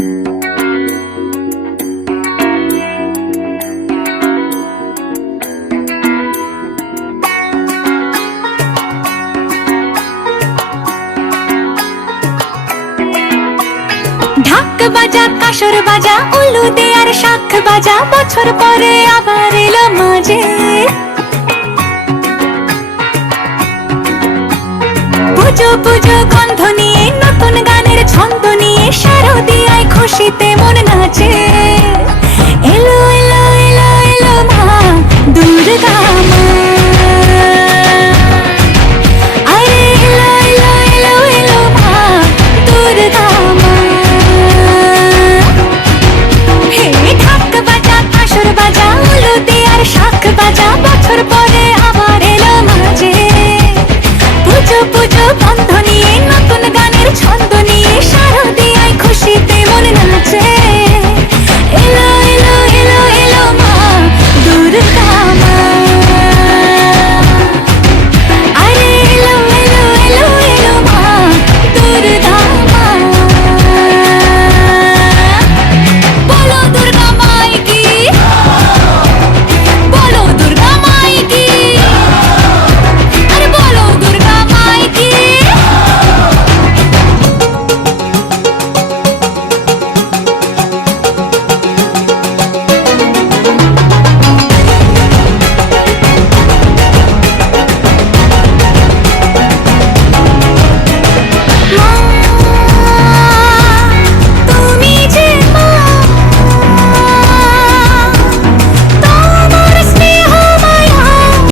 ঢাক বাজা কাসর বাজা উলু দে আর শাখ বাজা, বছর পরে আবার এলো মাঝে। পুজো পুজো গন্ধ নিয়ে নতুন গানের ছন্দ নিয়ে শারদিয়ায় খুশিতে মন নাচে।